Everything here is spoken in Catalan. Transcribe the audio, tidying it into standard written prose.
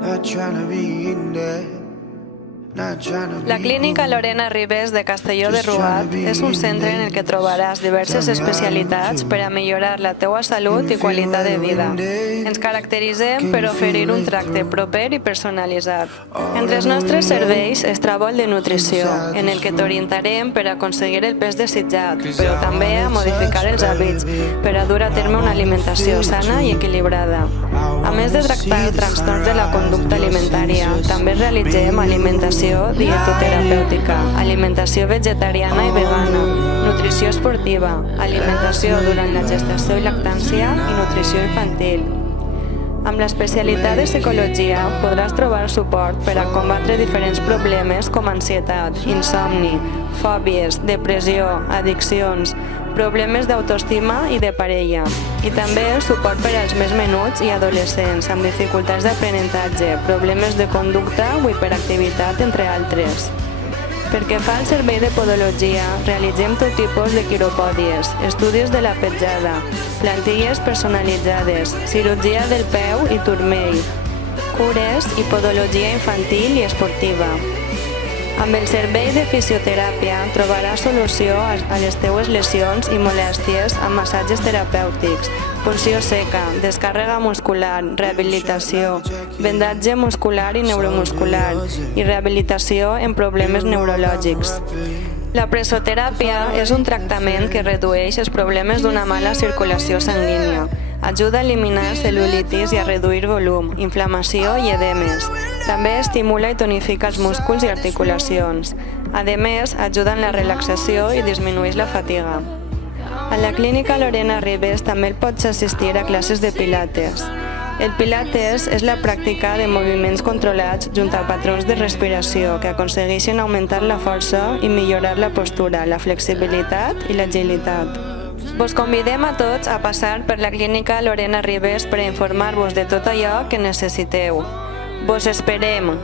Not trying to be in there. La Clínica Lorena Ribes de Castelló de Rugat és un centre en el que trobaràs diverses especialitats per a millorar la teua salut i qualitat de vida. Ens caracteritzem per oferir un tracte proper i personalitzat. Entre els nostres serveis es troba el de nutrició, en el que t'orientarem per a aconseguir el pes desitjat, però també a modificar els hàbits per a dur a terme una alimentació sana i equilibrada. A més de tractar trastorns de la conducta alimentària, també realitzem alimentació dietoterapèutica, alimentació vegetariana i vegana, nutrició esportiva, alimentació durant la gestació i lactància i nutrició infantil. Amb l'especialitat de psicologia podràs trobar suport per a combatre diferents problemes com ansietat, insomni, fòbies, depressió, addiccions, problemes d'autoestima i de parella, i també suport per als més menuts i adolescents amb dificultats d'aprenentatge, problemes de conducta o hiperactivitat, entre altres. Perquè fa el servei de podologia, realitzem tot tipus de quiropòdies, estudis de la petjada, plantilles personalitzades, cirurgia del peu i turmell, cures i podologia infantil i esportiva. Amb el servei de fisioteràpia trobaràs solució a les teues lesions i molèsties amb massatges terapèutics, punció seca, descàrrega muscular, rehabilitació, vendatge muscular i neuromuscular i rehabilitació en problemes neurològics. La presoteràpia és un tractament que redueix els problemes d'una mala circulació sanguínia. Ajuda a eliminar cel·lulitis i a reduir volum, inflamació i edemes. També estimula i tonifica els músculs i articulacions. A més, ajuda en la relaxació i disminueix la fatiga. A la Clínica Lorena Ribes també pots assistir a classes de pilates. El pilates és la pràctica de moviments controlats junt a patrons de respiració que aconsegueixen augmentar la força i millorar la postura, la flexibilitat i l'agilitat. Vos convidem a tots a passar per la Clínica Lorena Ribes per a informar-vos de tot allò que necessiteu. Vos esperem!